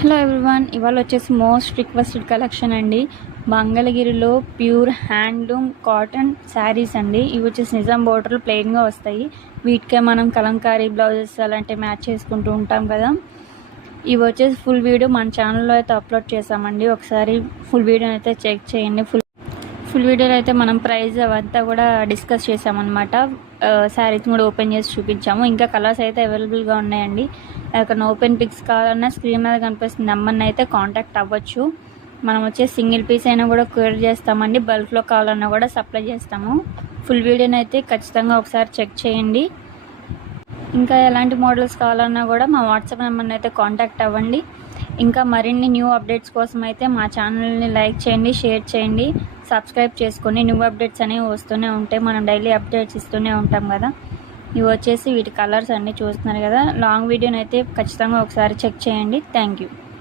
Hello everyone, ఇవాళ వచ్చేసి most requested collection అండి. మంగళగిరిలో ప్యూర్ హ్యాండ్లూమ్ కాటన్ శారీస్ అండి. ఇవి వచ్చేసి నిజాం బోర్డర్లు ప్లెయిన్గా వస్తాయి. వీటికే మనం కలంకారీ బ్లౌజెస్ అలాంటివి మ్యాచ్ చేసుకుంటూ ఉంటాం కదా. ఇవి వచ్చేసి ఫుల్ వీడియో మన ఛానల్లో అయితే అప్లోడ్ చేసామండి. ఒకసారి ఫుల్ వీడియో అయితే చెక్ చేయండి. ఫుల్ వీడియోలో అయితే మనం ప్రైస్ అవంతా కూడా డిస్కస్ చేసామన్నమాట. శారీస్ కూడా ఓపెన్ చేసి చూపించాము. ఇంకా కలర్స్ అయితే అవైలబుల్గా ఉన్నాయండి. ఎక్కడ ఓపెన్ పిక్స్ కావాలన్నా స్క్రీన్ మీద కనిపిస్తున్న నెంబర్ని అయితే కాంటాక్ట్ అవ్వచ్చు. మనం వచ్చే సింగిల్ పీస్ అయినా కూడా క్యూర్ చేస్తామండి. బల్క్లో కావాలన్నా కూడా సప్లై చేస్తాము. ఫుల్ వీడియోని అయితే ఖచ్చితంగా ఒకసారి చెక్ చేయండి. ఇంకా ఎలాంటి మోడల్స్ కావాలన్నా కూడా మా వాట్సాప్ నెంబర్ని అయితే కాంటాక్ట్ అవ్వండి. ఇంకా మరిన్ని న్యూ అప్డేట్స్ కోసం అయితే మా ఛానల్ని లైక్ చేయండి, షేర్ చేయండి, సబ్స్క్రైబ్ చేసుకొని న్యూ అప్డేట్స్ అనేవి వస్తూనే ఉంటాయి. మనం డైలీ అప్డేట్స్ ఇస్తూనే ఉంటాం కదా. ఇవి వచ్చేసి వీటి కలర్స్ అన్నీ చూస్తున్నారు కదా. లాంగ్ వీడియోని అయితే ఖచ్చితంగా ఒకసారి చెక్ చేయండి. Thank you.